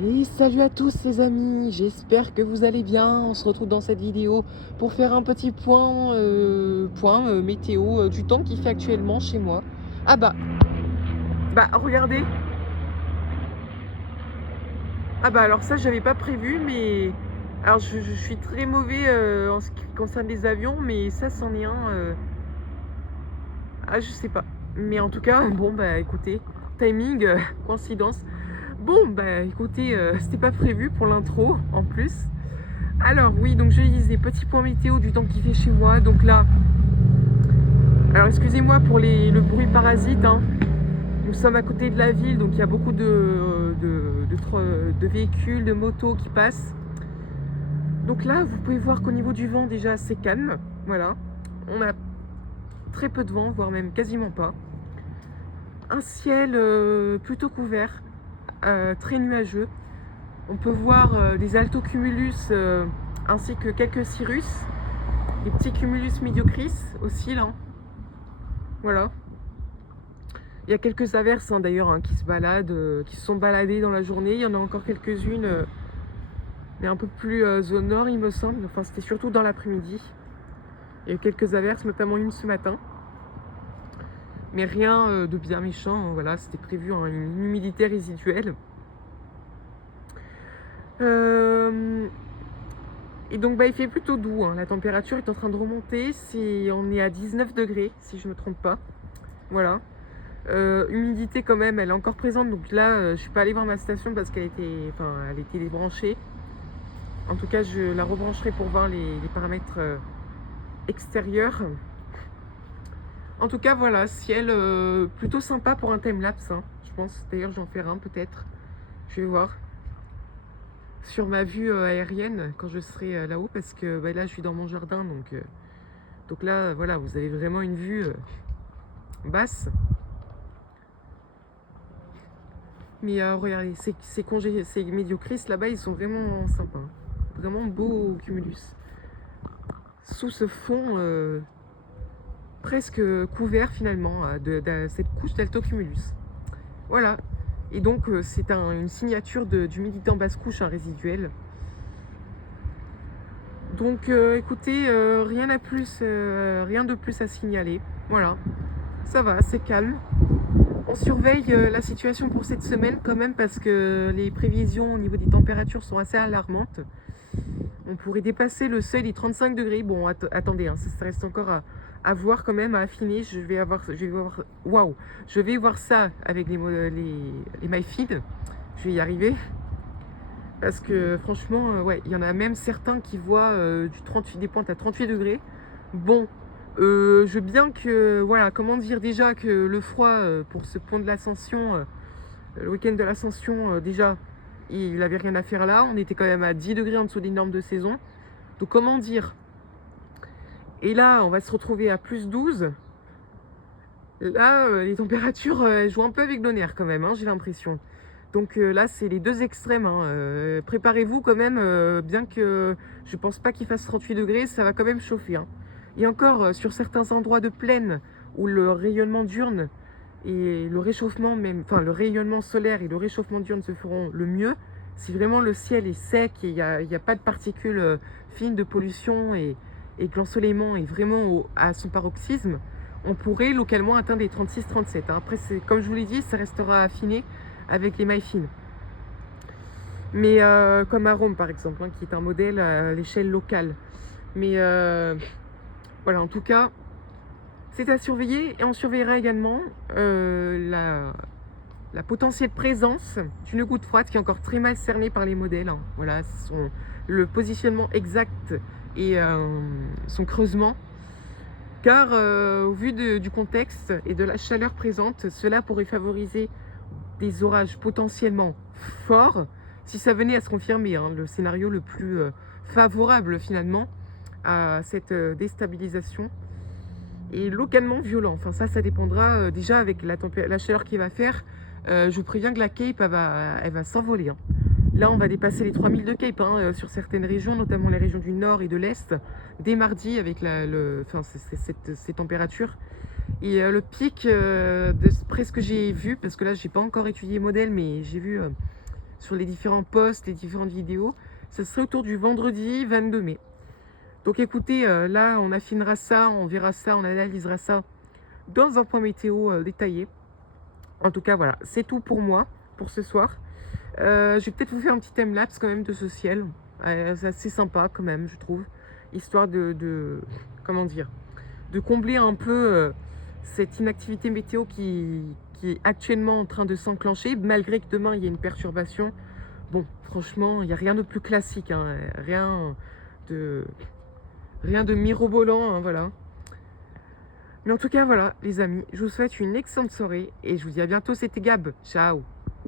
Et salut à tous les amis, j'espère que vous allez bien. On se retrouve dans cette vidéo pour faire un petit point météo du temps qu'il fait actuellement chez moi. Ah bah regardez. Ah bah alors ça j'avais pas prévu, mais alors je suis très mauvais en ce qui concerne les avions, mais ça c'en est un. Ah je sais pas. Mais en tout cas, bon bah écoutez, timing, coïncidence. Bon bah écoutez, c'était pas prévu pour l'intro en plus. Alors oui, donc je disais, petit point météo du temps qu'il fait chez moi. Donc là, alors excusez-moi pour le bruit parasite, hein. Nous sommes à côté de la ville, donc il y a beaucoup de véhicules, de motos qui passent. Donc là, vous pouvez voir qu'au niveau du vent, déjà, c'est calme. Voilà, on a très peu de vent, voire même quasiment pas. Un ciel plutôt couvert, très nuageux. On peut voir des altocumulus ainsi que quelques cirrus. Des petits cumulus mediocris aussi là. Voilà. Il y a quelques averses d'ailleurs qui se baladent, qui se sont baladées dans la journée. Il y en a encore quelques-unes, mais un peu plus au nord il me semble. Enfin c'était surtout dans l'après-midi. Il y a eu quelques averses, notamment une ce matin. Mais rien de bien méchant, voilà, c'était prévu une humidité résiduelle. Et donc bah, il fait plutôt doux, hein. La température est en train de remonter, on est à 19 degrés si je ne me trompe pas. Voilà. Humidité quand même, elle est encore présente, donc là je suis pas allée voir ma station parce qu'elle était, elle était débranchée. En tout cas je la rebrancherai pour voir les paramètres extérieurs. En tout cas voilà, ciel plutôt sympa pour un timelapse, hein, je pense. D'ailleurs j'en ferai un peut-être, je vais voir sur ma vue aérienne quand je serai là-haut, parce que bah, là je suis dans mon jardin, donc là voilà, vous avez vraiment une vue basse. Mais regardez, ces médiocris là-bas, ils sont vraiment sympas, hein. Vraiment beau cumulus. Sous ce fond presque couvert finalement de cette couche d'altocumulus. Voilà. Et donc c'est une signature d'humidité en basse couche, un résiduel. Donc écoutez, rien de plus à signaler. Voilà. Ça va, c'est calme. On surveille la situation pour cette semaine quand même, parce que les prévisions au niveau des températures sont assez alarmantes. On pourrait dépasser le seuil des 35 degrés. Bon, attendez, hein, ça reste encore à voir quand même, à affiner. Je vais voir ça avec les MyFeed. Je vais y arriver. Parce que franchement, ouais, il y en a même certains qui voient des pointes à 38 degrés. Bon, je veux bien que, voilà, comment dire, déjà que le froid pour ce pont de l'Ascension, le week-end de l'Ascension, déjà, il avait rien à faire là. On était quand même à 10 degrés en dessous des normes de saison. Donc comment dire, et là, on va se retrouver à plus 12. Là, les températures jouent un peu avec nos nerfs quand même, hein, j'ai l'impression. Donc là, c'est les deux extrêmes, hein. Préparez-vous quand même, bien que je pense pas qu'il fasse 38 degrés, ça va quand même chauffer, hein. Et encore, sur certains endroits de plaine où le rayonnement diurne et le réchauffement même, enfin le rayonnement solaire et le réchauffement diurne se feront le mieux, si vraiment le ciel est sec et il n'y a pas de particules fines de pollution, et que l'ensoleillement est vraiment à son paroxysme, on pourrait localement atteindre les 36-37, hein. Après, comme je vous l'ai dit, ça restera affiné avec les mailles fines. Mais comme à Rome par exemple, hein, qui est un modèle à l'échelle locale. Mais voilà, en tout cas, c'est à surveiller. Et on surveillera également la potentielle présence d'une goutte froide qui est encore très mal cernée par les modèles, hein. Voilà, le positionnement exact et son creusement. Car au vu du contexte et de la chaleur présente, cela pourrait favoriser des orages potentiellement forts, si ça venait à se confirmer, hein, le scénario le plus favorable finalement à cette déstabilisation, et localement violent. Enfin ça dépendra déjà avec la chaleur qu'il va faire. Je vous préviens que la Cape, elle va s'envoler, hein. Là, on va dépasser les 3000 de Cape, hein, sur certaines régions, notamment les régions du nord et de l'est, dès mardi avec ces températures. Et le pic, d'après ce que j'ai vu, parce que là, j'ai pas encore étudié le modèle, mais j'ai vu sur les différents posts, les différentes vidéos, ça serait autour du vendredi 22 mai. Donc écoutez, là on affinera ça, on verra ça, on analysera ça dans un point météo détaillé. En tout cas voilà, c'est tout pour moi, pour ce soir. Je vais peut-être vous faire un petit time-lapse quand même de ce ciel. C'est assez sympa quand même, je trouve. Histoire comment dire, de combler un peu cette inactivité météo qui est actuellement en train de s'enclencher, malgré que demain il y ait une perturbation. Bon, franchement, il n'y a rien de plus classique, hein, de, rien de mirobolant, hein, voilà. Mais en tout cas, voilà, les amis, je vous souhaite une excellente soirée et je vous dis à bientôt, c'était Gab. Ciao!